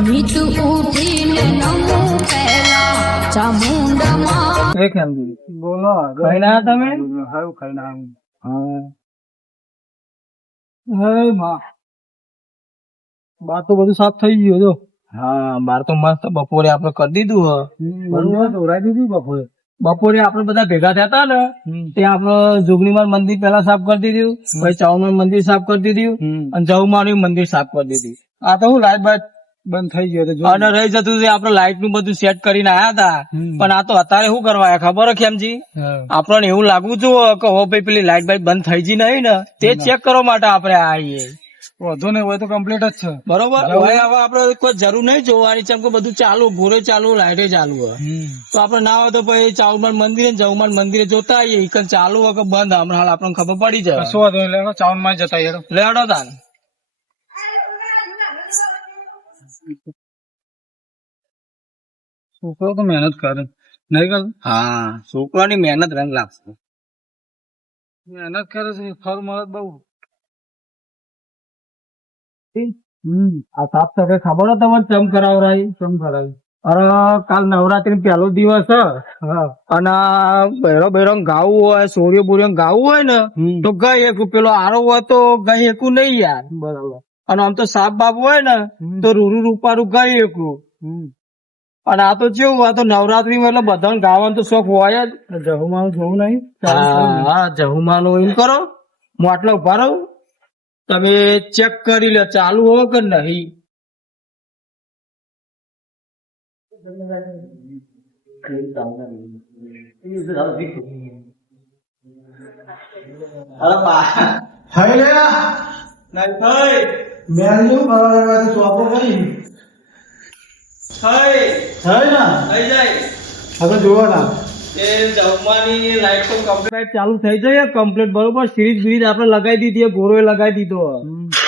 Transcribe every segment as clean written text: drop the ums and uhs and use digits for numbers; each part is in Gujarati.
નીત ઉઠીને નમો પહેલા ચામુંડમાં. એક એમ બોલો ખાઈ ના તમે હારું ખાઈ ના હા માં બાર તો બધું સાફ થઈ ગયું જો. હા બાર તો મસ્ત બપોરે આપડે કરી દીધું બરોબર દોરાઈ દીધી બપોરે. બપોરે આપડે બધા ભેગા થયા હતા ને ત્યાં આપડે જોગણીમાર મંદિર પેલા સાફ કરી દીધું, પછી ચાઉમાર મંદિર સાફ કરી દીધું અને જહુમાનું મંદિર સાફ કરી દીધું. આ તો હું લાઈટ બાઈટ બંધ થઈ ગયો તો અને રહી જતું આપડે લાઈટ નું બધું સેટ કરીને આયા હતા, પણ આ તો અત્યારે શું કરવા આયા ખબર હે ખેમજી? આપણને એવું લાગવું જોઈએ કે હો ભાઈ પેલી લાઈટ બાઈટ બંધ થઈ જી નહીં ને તે ચેક કરવા માટે આપડે આવીએ. વધુ ને હોય તો કમ્પ્લીટ જ છે બરોબર. હવે આપડે કોઈ જરૂર નહીં જોવાની છે, બધું ચાલુ ઘોરે ચાલુ લાઈટે ચાલુ હોય તો આપડે ના હોય તો પછી ચાઉમાર મંદિરે જહુમાર મંદિરે જોતા આવીએ ઈકન ચાલુ હોય કે બંધ હમણાં હાલ આપણને ખબર પડી જાય. શું હતું એટલે ચાવન માં જતા યાર લેડો તાન. છોકરો તો મહેનત કરે નહીં કર. હા છોકરાની મહેનત રંગ લાગશે. મહેનત કરે છે ફળ મળે બહુ. આ સાફ સફાઈ ખબર હોય તમને ચમ કરાવરાય? કેમ કરાવી? અરે કાલ નવરાત્રી પહેલો દિવસ છે અને બહેરો બહેરો ગાવું હોય, સોરિયો બોરિયો ગાવું હોય ને તો ગઈ એકું, પેલો આરો હોય તો ગઈ એકું નહીં યાર. બરાબર. અને આમ તો સાપ બાપ હોય ને તો રૂરું રૂપારું ગઈ એકું. અને આ તો કેવું, આ તો નવરાત્રી એટલે બધાને ગાવાનો તો શોખ હોય જ. જહુમાં જોવું નહીં. હા જહુમાનું એમ કરો, હું આટલો ઉભા રહું, તમે ચેક કરી લો ચાલુ હોય કે નહીં. અરે બા હાય લે નહીં ભાઈ મેલનું બરાબર સોપો કરી થઈ હાય ના થઈ જાય. હવે જોવો ના એ જમવાની લાઈટ તો કમ્પ્લીટ ચાલુ થઈ જાય કમ્પ્લીટ બરોબર. સિરીજ બીરીજ આપડે લગાવી દીધી, ગોરો લગાવી દીધો,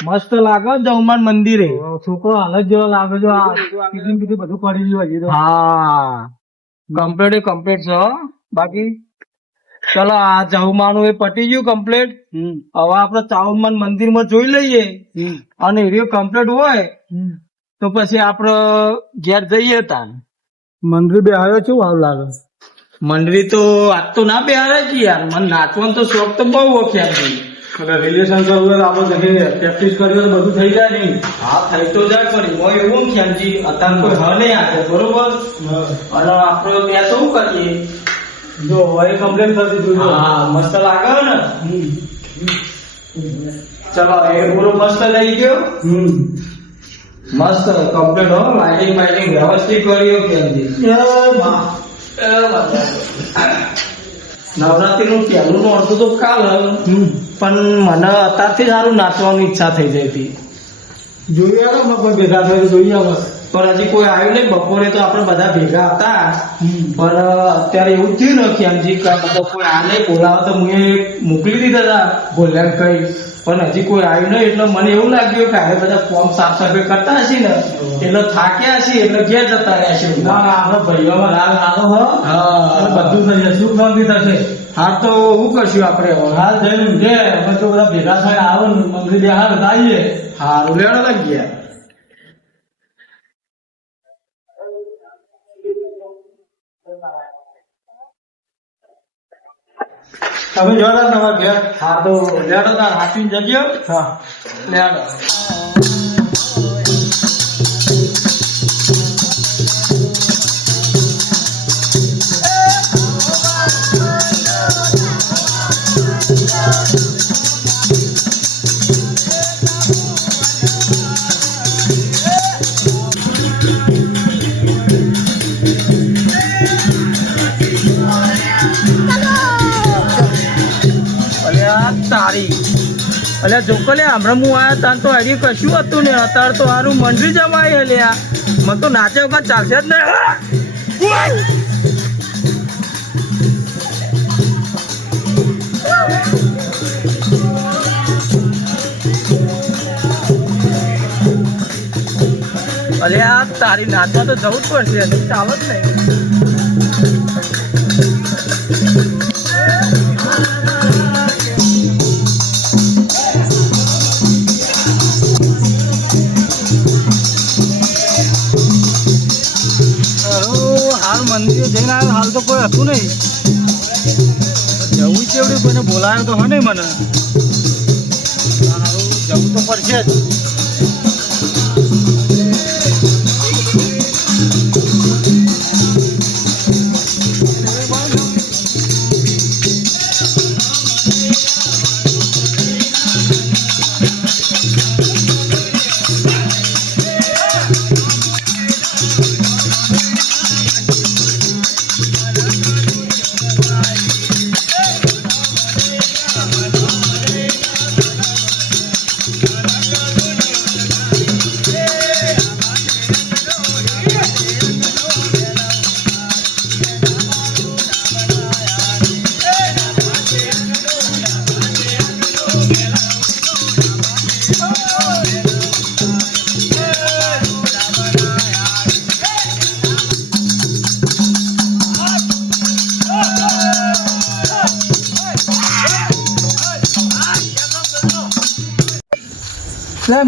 મસ્ત લાગે જમવાન મંદિરે. છોકરો હાલ જ જેવો લાગે જો આ કીધું કીધું બધું પડી ગયું હજી તો. હા કમ્પ્લીટ કમ્પ્લીટ છે હો. બાકી ચલો આ જહુમાનું એ પટી ગયું કમ્પ્લીટ. હવે આપડે ચાઉમાન મંદિર માં જોઈ લઈએ અને એરિયો કમ્પ્લીટ હોય તો પછી આપડે ઘેર જઈએ તાન. મંદિર બે આવ્યો છું હાલ લાગે. મંડળી તો આજ તો ના બેહારે છે યાર, મને નાચવાનો તો શોખ તો બહુ ઓછો. રિલેશન કરવું આપડે પ્રેક્ટિસ કરી તો બધું થઈ જાય નહીં. હા થઈ તો જાય પણ હોય એવું ખ્યાલજી અત્યારે કોઈ હ નહીં આપે બરોબર. અને આપડે ત્યાં તો શું કરીએ જો હવે કમ્પ્લેન કરી દીધું. હા મસ્ત લાગે ને. ચલો એ પૂરો મસ્ત લઈ ગયો, મસ્ત કમ્પ્લીટ હો. લાઇટિંગ બાઇટિંગ વ્યવસ્થિત કર્યો ખ્યાલજી. નવરાત્રી નું પહેલું નું અડધું તો કાલ પણ મને અત્યારથી સારું નાચવાની ઈચ્છા થઈ જાય હતી. જોઈએ ને કોઈ ભેગા થાય જોઈએ હવે. પણ હજી કોઈ આવ્યું નહીં. બપોરે તો આપડે બધા ભેગા હતા પણ અત્યારે એવું થયું ને કે હજી બધા કોઈ આ નહીં બોલાવે તો હું મોકલી દીધા હતા બોલ્યા કઈ, પણ હજી કોઈ આવ્યું નહીં એટલે મને એવું લાગ્યું કે હવે બધા ફોર્મ સાફ સફાઈ કરતા હશે ને એટલે થાક્યા હશે એટલે ઘેર જતા રહ્યા છે. ના આપડે ભાઈઓમાં રાગ સારો હોય અને બધું થઈ જશે, સુખ શાંતિ થશે. હા તો શું કરશું આપડે હાલ જઈને ઊંઘે અમે તો બધા ભેગા થઈને આવો ને મંદિર બે હાલ આવીએ. હારું લેડો લાગ્યા. તમે જોડા તમારા ઘેર. હા તો લેડો તાર હાથીને જજો. હા લેડો. તારી અલ્યા જોકો લે હમણાં હું આયા તાન તો હરી કશું હતું ને અત્યારે તો હારું મંડળી જમાય લ્યા. મને તો નાચે વખત ચાલશે જ નહીં. અલ્યા તારી નાચવા તો જવું જ પડશે, ચાલો જ નહીં. જઈને આવ્યો હાલ તો કોઈ હતું નહીં. જવું કેવડું કોઈને બોલાયો તો હોય નહીં મને. હારું, જવું તો પડશે જ.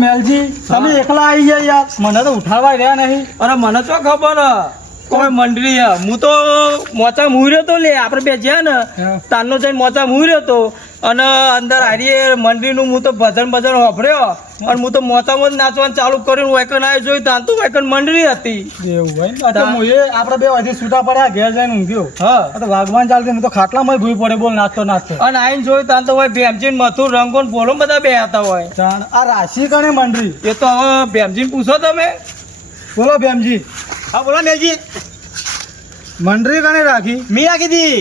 મેલજી તમે એકલા આવી ગયા યાર, મને તો ઉઠાડવા રહ્યા નહીં. અરે મને તો ખબર હ, કોઈ મંડળી હ. હું તો મોચા મુહર્યો તો લે આપણે બે જ્યાં ને તારનો જઈને મોચા મુહર્યો તો અને અંદર હારીએ મંડળીનું હું તો ભજન હોભર્યો અને હું તો મોચામાં જ નાચવાનું ચાલુ કર્યું. વાયકન આવી જોઈ તાન તો વાયકન મંડળી હતી. એવું હોય ને? તો હું એ આપણે બે વાગે છૂટા પડ્યા, ઘેર જઈને ઊંઘ્યો. હા, આ તો વાગવાન ચાલતી, હું તો ખાટલામાં ભૂઈ પડે બોલ નાચતો નાચતો. અને આઈને જોયું તાન તો હોય ભેમજીન મથુર રંગોન બોલો બધા બે હતા હોય. જાણ આ રાશિ કણે મંડળી એ તો હવે ભેમજીને પૂછો તમે. બોલો ભેમજી. હા બોલો મેલજી. મંડળી કણે રાખી? મેં રાખી હતી,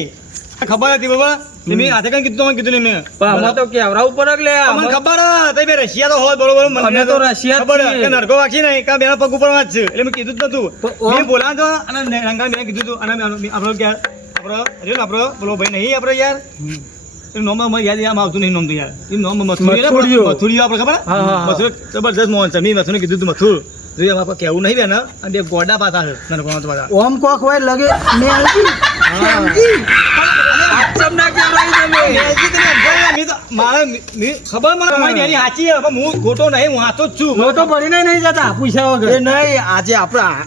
ખબર હતી બાબા. મેં હાથે કઈ કીધું, તમે કીધું નહીં મેં. પણ આમાં તો કેવરાવું પડે લે. મને ખબર હતી બે રશિયા તો હોય બરોબર. અમે તો રશિયા ખબર છીએ. કે નરકો વાગી નહીં કાં બેના પગ ઉપર વાંચ છે એટલે મેં કીધું જ નતું. તો મેં બોલાતો અને રંગા મેં કીધું હતું અને આપણો ક્યાં આપણો બોલો ભાઈ નહીં આપણે યાર એનું નામ મને યાદ આમ આવતું નહીં. નામ તો યાર એનું નામ મથુરિયો આપણે ખબર. મથુર જબરદસ્ત મોહન છે. મેં મથુરને કીધું હતું મથુર જોઈએ આપણે કેવું નહીં બેન. અને બે ગોડા પાછા છે નરકો પાછા. ઓમ કોક હોય લગે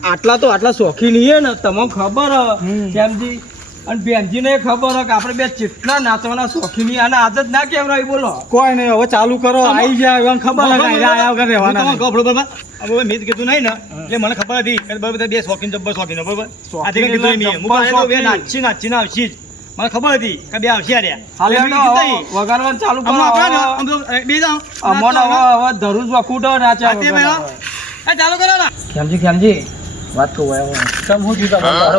આટલા શોખીન છીએ ને તમને ખબર શ્યામજી અને બેનજી ને ખબર કે આપણે બે જેટલા નાચવાના શોખીન અને આજ જ ના કેવરાય બોલો. કોઈ નહીં, હવે ચાલુ કરો. આવી જાય એમ ખબર મેં કીધું નહીં ને એટલે મને ખબર હતી કે બરોબર બે શોખીન જબ્બર શોખીન બરોબર. આજે કઈ કીધું નહીં મેં. નાચી નાચીને આવશી જ મને ખબર હતી કે બે આવશે વગાડવાનું ચાલુ કરો. હવે ધરું જ વખૂટો નાચ્યા ચાલુ કરો ને. ખેમજી વાત કહું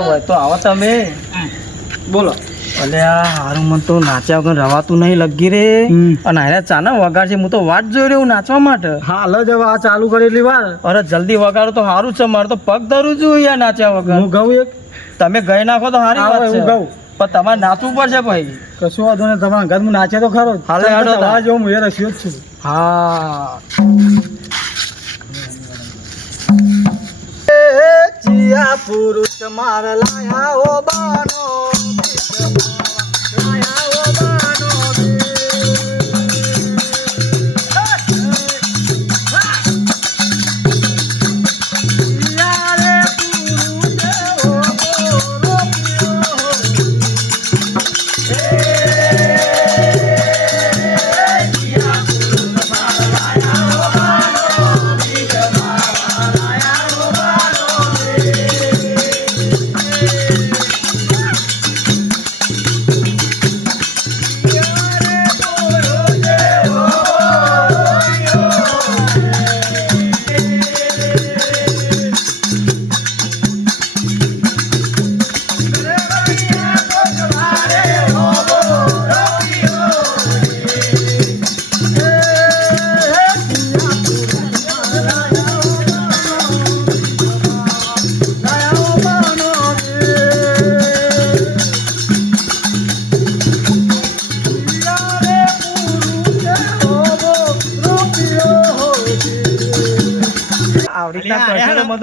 હોય તો આવો તમે બોલો. અલે આ હારું મને તો નાચ્યા વગર રવાતું નહીં લગી રે. અને આને ચાના વગાડ છે, હું તો વાટ જોઈ રહ્યો નાચવા માટે. હાલ જ હવે આ ચાલુ કરી એટલી વાર. અરે જલ્દી વગાડો તો સારું છે. મારે તો પગ ધરું છું યાર નાચ્યા વગર. હું ગાઉં એક? તમે ગઈ નાખો તો સારી વાત છે. હું ગાઉં પણ તમારે નાચવું પડશે ભાઈ. કશું વાંધો નહીં, તમારા ઘર હું નાચે તો ખરો. હાલે હાલો જો હું એ રસ્યો જ છું. હા ચિયા પુરુષ માર લાયા ઓ બાનો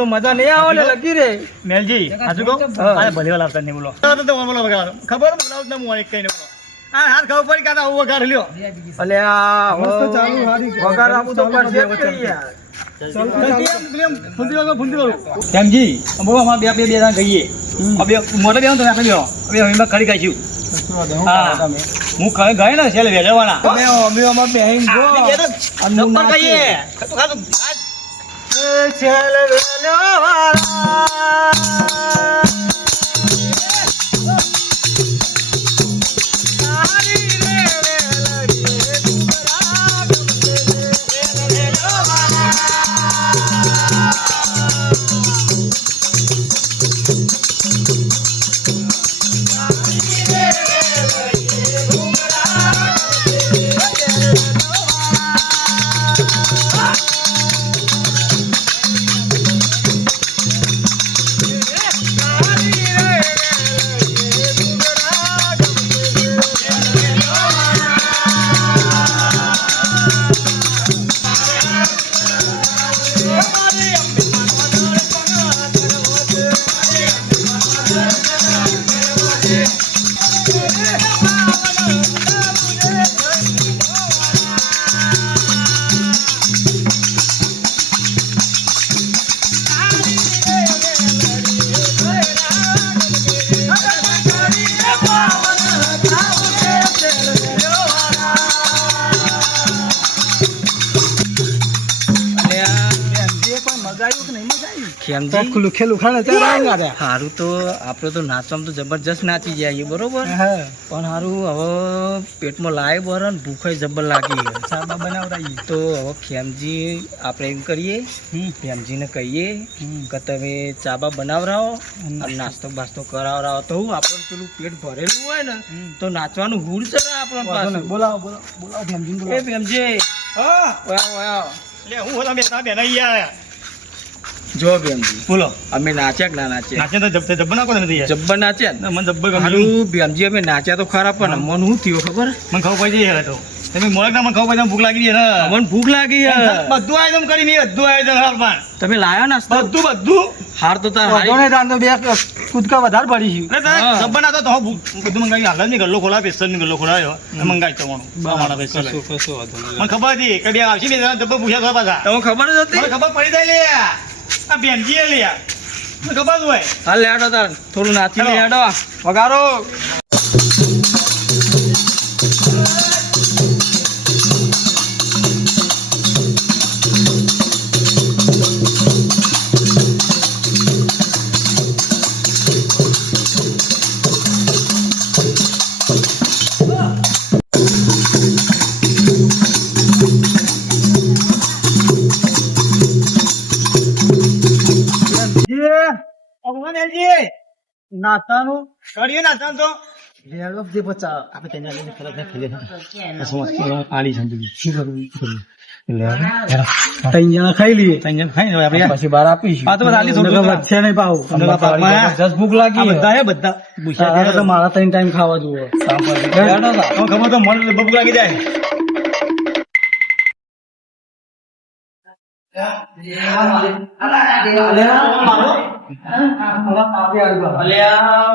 મજા નહીં આવે ને લગી રે. મેલજી હાજુ કહું ભલે વાલા આવતા નહીં બોલો બોલો વગાડો ખબર બોલાવ ને હું કઈ નહીં બોલો. હા હાથ ખબર પડી કાતા હું વગાડ લ્યો. અલે આ મસ્ત ચાલુ હારી વગાડ આપું તો પડશે જ યાર. શ્યામજી બહુ અમારે બે જણા ગઈએ હવે મોટે બેહો તમે આપણે બેહો હવે અમે કરી ગાઈશું હા હું કહે ગયે ને છેલ્લે વેલવાના અમે અમાર બેહીન ગો નંબર કહીએ ખાતું ખાતું છેલ્લે વેલવાના ખુલ્લું ખેલું ખાને ત્યારે સારું તો આપણે તો નાચવામાં તો જબરજસ્ત નાચી જઈએ બરોબર પણ સારું હવે પેટમાં લાય બરો ને ભૂખાઈ જબર લાગી ચાબા બનાવડાવીએ તો હવે ખેમજી આપણે એમ કરીએ ખેમજીને કહીએ કે તમે ચાબા બનાવરાવો અને નાસ્તો બાસ્તો કરાવરાવો તો હું આપણને પેલું પેટ ભરેલું હોય ને તો નાચવાનું હુડ ચડે આપણને પાછું બોલાવો ભેમજી એ ભેમજી હા વાવ લે હું તમે બેન અહીંયા જો ભેમજી બોલો અમે નાચ્યા કે ના નાચ્યા નાચે તો જબ્બર નાખો તમે જબ્બર નાચ્યા મને જબ્બર ગમ્યું હારું ભેમજી અમે નાચ્યા તો ખરા પણ મન શું થયું ખબર મને ખબર પડી જાય તો તમે મોળક ના મને ખબર પડી ભૂખ લાગી છે ને મને ભૂખ લાગી બધું આયોજન કરી મેં બધું આયોજન હાલ પણ તમે લાયા નાસ્તો બધું હાર તો તાર બે કૂદકા વધારે પડી છે જબ્બર ના તો બધું મંગાવી હાલ ની ગલ્લો ખોલા પેસ્ટર ની ગલ્લો ખોલાયો મંગાવી તમારું અમારા પેસ્ટર મને ખબર હતી કે બે આવશે બે જબ્બર પૂછ્યા પાછા તમને ખબર જ હતી મને ખબર પડી જાય લે આ બેનજી લે મને ખબર હોય હાલ લેડો તાર થોડું નાચી લેડો વગાડો નાસ્તાનું કરીએ નાસ્તાનું તો ખાઈ લઈએ પછી બહાર આપીશું ભૂખ લાગી બધા મારા 3 ટાઈમ ખાવા જોઈએ ખબર તો મન ભૂખ લાગી જાય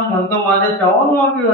મન તો મારે જવાનું આપ્યું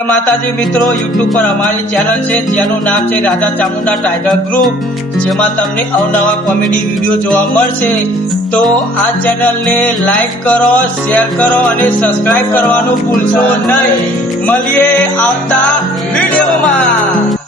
માતાજી મિત્રો યુટ્યુબ પર અમારી ચેનલ છે જેનું નામ છે રાજા ચામુંડા ટાઈગર ગ્રુપ, જેમાં તમને અવનવા કોમેડી વિડીયો જોવા મળશે. તો આ ચેનલને લાઈક કરો, શેર કરો અને સબસ્ક્રાઇબ કરવાનું ભૂલશો નહીં. મળીએ આવતા વિડીયોમાં.